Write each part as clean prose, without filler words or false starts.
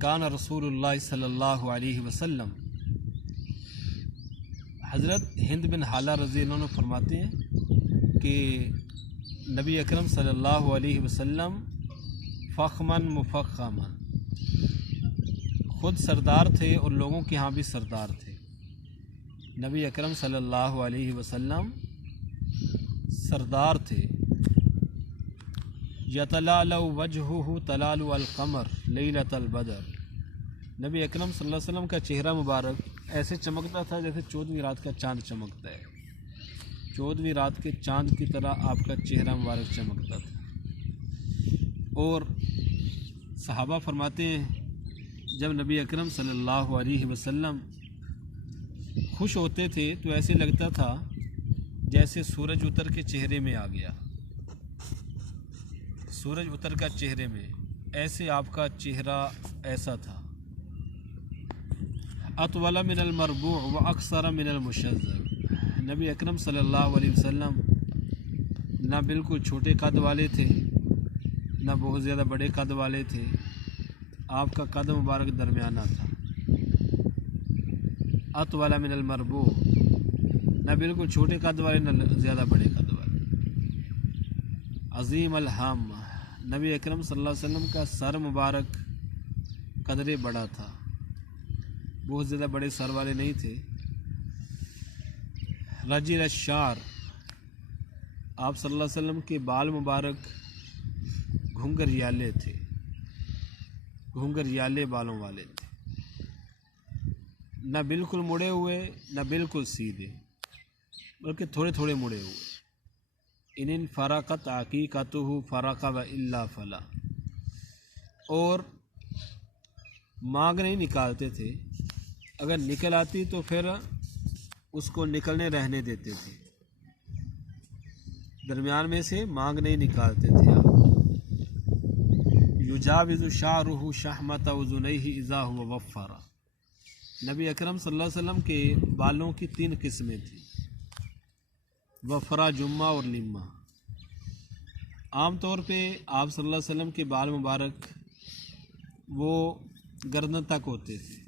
کان رسول اللہ صلی اللہ علیہ وسلم، حضرت ہند بن حالہ رضی اللہ عنہ فرماتے ہیں کہ نبی اکرم صلی اللہ علیہ وسلم فخمن مفخمن، خود سردار تھے اور لوگوں کے ہاں بھی سردار تھے۔ نبی اکرم صلی اللہ علیہ وسلم سردار تھے۔ یتلالو وجہہ تلالو القمر لیلۃ البدر، نبی اکرم صلی اللہ علیہ وسلم کا چہرہ مبارک ایسے چمکتا تھا جیسے 14ویں رات کا چاند چمکتا ہے۔ 14ویں رات کے چاند کی طرح آپ کا چہرہ مبارک چمکتا تھا۔ اور صحابہ فرماتے ہیں جب نبی اکرم صلی اللہ علیہ وسلم خوش ہوتے تھے تو ایسے لگتا تھا جیسے سورج اتر کے چہرے میں آ گیا، سورج اتر کا چہرے میں، ایسے آپ کا چہرہ ایسا تھا۔ اطول من المربوع و اکثر من المشذب، نبی اکرم صلی اللہ علیہ وسلم نہ بالکل چھوٹے قد والے تھے نہ بہت زیادہ بڑے قد والے تھے، آپ کا قد مبارک درمیانہ تھا۔ اطول من المربوع، نہ بالکل چھوٹے قد والے نہ زیادہ بڑے قد والے۔ عظیم الہم، نبی اکرم صلی اللہ علیہ وسلم کا سر مبارک قدرے بڑا تھا، بہت زیادہ بڑے سر والے نہیں تھے۔ رجل الشعر، آپ صلی اللہ علیہ وسلم کے بال مبارک گھنگریالے تھے، گھنگریالے بالوں والے تھے، نہ بالکل مڑے ہوئے نہ بالکل سیدھے، بلکہ تھوڑے تھوڑے مڑے ہوئے۔ ان فرقت عقیقتہ فرق و الا فلا، اور مانگ نہیں نکالتے تھے، اگر نکل آتی تو پھر اس کو نکلنے رہنے دیتے تھے، درمیان میں سے مانگ نہیں نکالتے تھے آپ۔ یجاوز شعرہ شحمۃ اذنیہ اذا هو وفر، نبی اکرم صلی اللہ علیہ وسلم کے بالوں کی 3 قسمیں تھیں، وفرا، جمہ اور لمہ۔ عام طور پہ آپ صلی اللہ علیہ وسلم کے بال مبارک وہ گردن تک ہوتے تھے،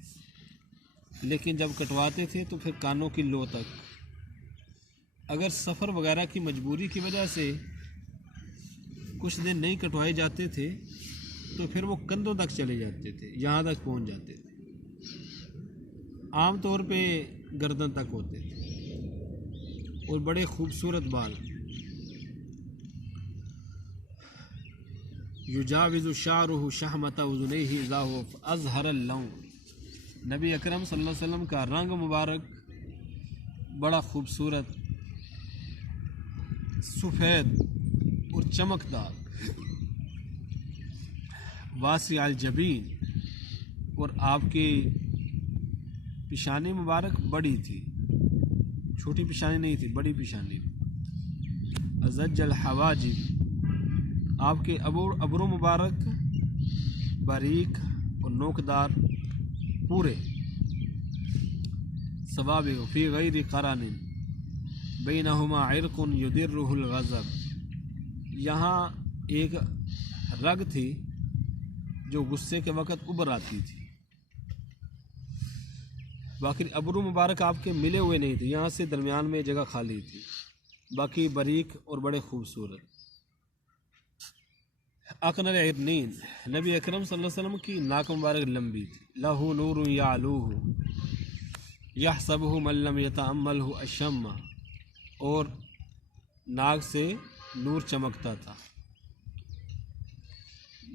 لیکن جب کٹواتے تھے تو پھر کانوں کی لو تک۔ اگر سفر وغیرہ کی مجبوری کی وجہ سے کچھ دن نہیں کٹوائے جاتے تھے تو پھر وہ کندھوں تک چلے جاتے تھے، یہاں تک پہنچ جاتے تھے، عام طور پہ گردن تک ہوتے تھے، اور بڑے خوبصورت بال۔ یجاوز شعرہ شحمۃ اذنیہ اذا هو اظہر اللون، نبی اکرم صلی اللہ علیہ وسلم کا رنگ مبارک بڑا خوبصورت، سفید اور چمکدار، واسع الجبین، اور آپ کی پیشانی مبارک بڑی تھی، چھوٹی پیشانی نہیں تھی، بڑی پیشانی۔ ازج الحواجب، آپ کے ابرو مبارک باریک اور نوکدار پورے۔ سوابغ فی غیر قرن بینہما عرق یدرہ الغضب، یہاں ایک رگ تھی جو غصے کے وقت ابھر آتی تھی، باقی ابرو مبارک آپ کے ملے ہوئے نہیں تھے، یہاں سے درمیان میں جگہ خالی تھی، باقی باریک اور بڑے خوبصورت۔ اقنر عرنین، نبی اکرم صلی اللہ علیہ وسلم کی ناک مبارک لمبی تھی۔ لہ نور یعلوہ یحسبہ من لم یتأملہ اشم، اور ناک سے نور چمکتا تھا،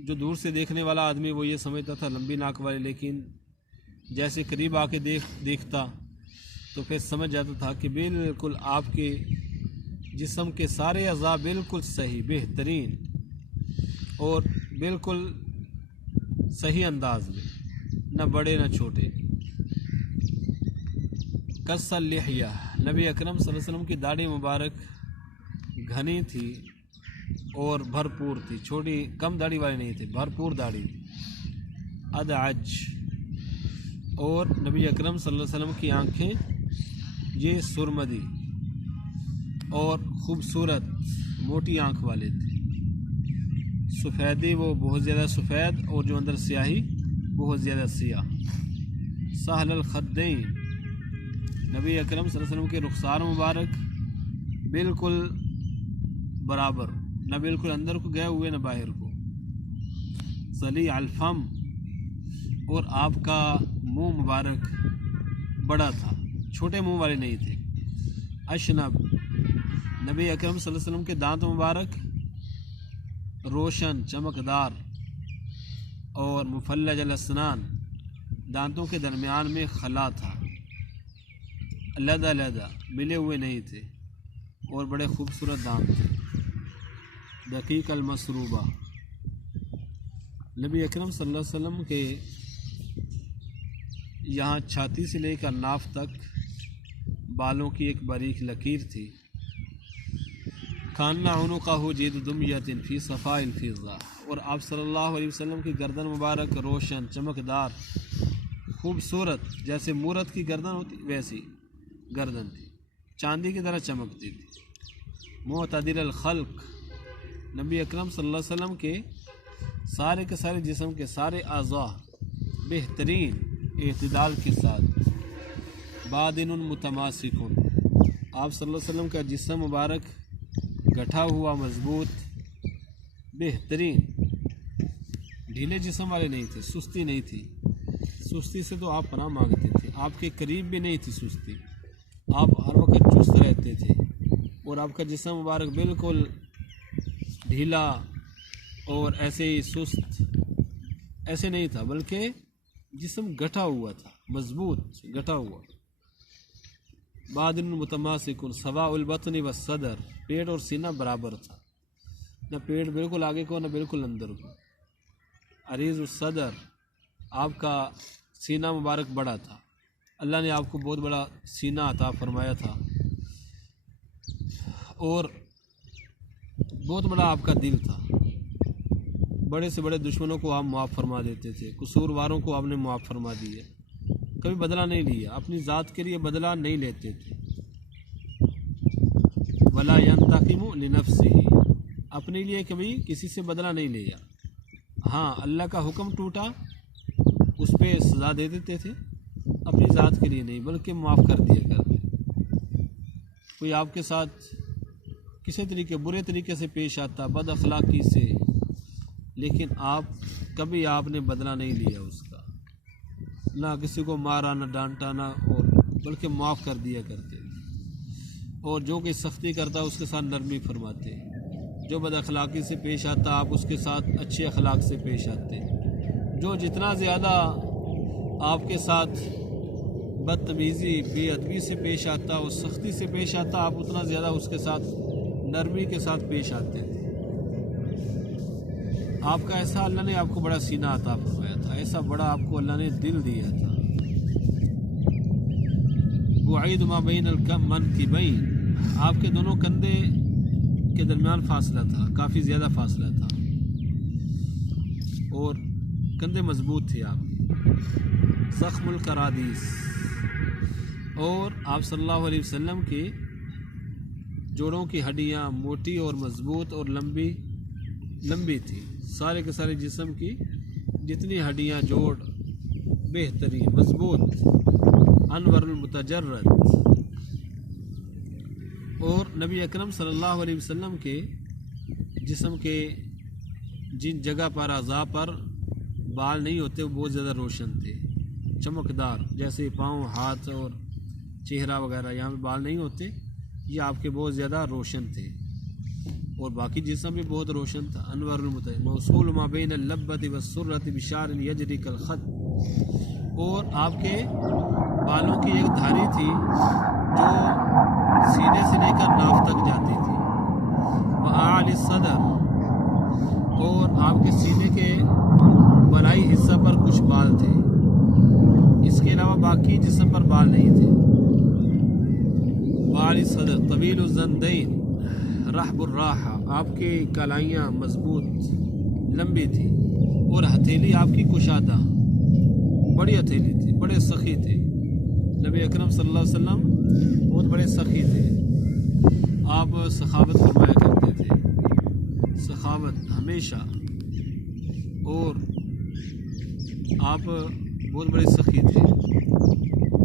جو دور سے دیکھنے والا آدمی وہ یہ سمجھتا تھا لمبی ناک والے، لیکن جیسے قریب آ کے دیکھتا تو پھر سمجھ جاتا تھا کہ بالکل آپ کے جسم کے سارے اعضاء بالکل صحیح، بہترین اور بالکل صحیح انداز میں، نہ بڑے نہ چھوٹے۔ قص اللحیہ، نبی اکرم صلی اللہ علیہ وسلم کی داڑھی مبارک گھنی تھی اور بھرپور تھی، چھوٹی کم داڑھی والی نہیں تھی، بھرپور داڑھی تھی۔ ادعج، اور نبی اکرم صلی اللہ علیہ وسلم کی آنکھیں یہ سرمدی اور خوبصورت موٹی آنکھ والے تھے، سفیدی وہ بہت زیادہ سفید اور جو اندر سیاہی بہت زیادہ سیاہ، سہل الخدین، نبی اکرم صلی اللہ علیہ وسلم کے رخسار مبارک بالکل برابر، نہ بالکل اندر کو گئے ہوئے نہ باہر کو، صلیع الفم، اور آپ کا منہ مبارک بڑا تھا، چھوٹے منہ والے نہیں تھے، اشنب، نبی اکرم صلی اللہ علیہ وسلم کے دانت مبارک روشن چمکدار اور مفلج الاسنان، دانتوں کے درمیان میں خلا تھا، علیحدہ علیحدہ ملے ہوئے نہیں تھے، اور بڑے خوبصورت دانت تھے، دقیق المسروبہ، نبی اکرم صلی اللہ علیہ وسلم کے یہاں چھاتی سے لے کر ناف تک بالوں کی ایک باریک لکیر تھی، کاننا عنقہ جید دمیۃ فی صفاء الفضہ، اور آپ صلی اللہ علیہ وسلم کی گردن مبارک روشن چمکدار خوبصورت، جیسے مورت کی گردن ہوتی ویسی گردن تھی، چاندی کی طرح چمکتی تھی، معتدل الخلق، نبی اکرم صلی اللہ علیہ وسلم کے سارے جسم کے سارے اعضاء بہترین اعتدال کے ساتھ، بادن متماسک، آپ صلی اللہ علیہ وسلم کا جسم مبارک گٹھا ہوا مضبوط بہترین، ڈھیلے جسم والے نہیں تھے، سستی نہیں تھی، سستی سے تو آپ پناہ مانگتے تھے، آپ کے قریب بھی نہیں تھی سستی، آپ ہر وقت چست رہتے تھے، اور آپ کا جسم مبارک بالکل ڈھیلا اور ایسے ہی سست ایسے نہیں تھا، بلکہ جسم گٹھا ہوا تھا، مضبوط گٹھا ہوا، بادن متماسک، سواء البطن والصدر، پیٹ اور سینہ برابر تھا، نہ پیٹ بالکل آگے کو نہ بالکل اندر کو، عریض الصدر، آپ کا سینہ مبارک بڑا تھا، اللہ نے آپ کو بہت بڑا سینہ عطا فرمایا تھا، اور بہت بڑا آپ کا دل تھا، بڑے سے بڑے دشمنوں کو آپ معاف فرما دیتے تھے، قصورواروں کو آپ نے معاف فرما دیا، کبھی بدلہ نہیں لیا، اپنی ذات کے لیے بدلہ نہیں لیتے تھے، ولا ينتقم لنفسه، اپنے لیے کبھی کسی سے بدلہ نہیں لیا، ہاں اللہ کا حکم ٹوٹا اس پہ سزا دے دیتے تھے، اپنی ذات کے لیے نہیں بلکہ معاف کر دیا کرتے، کوئی آپ کے ساتھ کسی طریقے برے طریقے سے پیش آتا، بد اخلاقی سے، لیکن کبھی آپ نے بدلہ نہیں لیا اس کا، نہ کسی کو مارا نہ ڈانٹا نہ، اور بلکہ معاف کر دیا کرتے، اور جو کہ سختی کرتا اس کے ساتھ نرمی فرماتے، جو بد اخلاقی سے پیش آتا آپ اس کے ساتھ اچھے اخلاق سے پیش آتے، جو جتنا زیادہ آپ کے ساتھ بدتمیزی بے ادبی سے پیش آتا اور سختی سے پیش آتا، آپ اتنا زیادہ اس کے ساتھ نرمی کے ساتھ پیش آتے تھے، آپ کا ایسا اللہ نے آپ کو بڑا سینہ عطا فرمایا تھا، ایسا بڑا آپ کو اللہ نے دل دیا تھا، بعید ما بین المنکبین، آپ کے دونوں کندھے کے درمیان فاصلہ تھا، کافی زیادہ فاصلہ تھا، اور کندھے مضبوط تھے آپ کے، زخم القرادیس، اور آپ صلی اللہ علیہ وسلم کے جوڑوں کی ہڈیاں موٹی اور مضبوط اور لمبی تھی، سارے کے سارے جسم کی جتنی ہڈیاں جوڑ بہترین مضبوط، انور المتجرد، اور نبی اکرم صلی اللہ علیہ وسلم کے جسم کے جن جگہ پر اعضاء پر بال نہیں ہوتے وہ بہت زیادہ روشن تھے، چمکدار، جیسے پاؤں، ہاتھ اور چہرہ وغیرہ، یہاں پہ بال نہیں ہوتے، یہ آپ کے بہت زیادہ روشن تھے، اور باقی جسم بھی بہت روشن تھا، انور المتجرد، موصول ما بین اللبۃ والسرۃ بشعر یجری کالخط، اور آپ کے بالوں کی ایک دھاری تھی جو سینے سے لے کر ناف تک جاتی تھی، وأعلی الصدر، اور آپ کے سینے کے بلائی حصہ پر کچھ بال تھے، اس کے علاوہ باقی جسم پر بال نہیں تھے، وأعلی الصدر، طویل الزندین، رحب الراحہ، آپ کی کلائیاں مضبوط لمبی تھی، اور ہتھیلی آپ کی کشادہ، بڑی ہتھیلی تھی، بڑے سخی تھے، نبی اکرم صلی اللہ علیہ وسلم بہت بڑے سخی تھے، آپ سخاوت فرمایا کرتے تھے، سخاوت ہمیشہ، اور آپ بہت بڑے سخی تھے،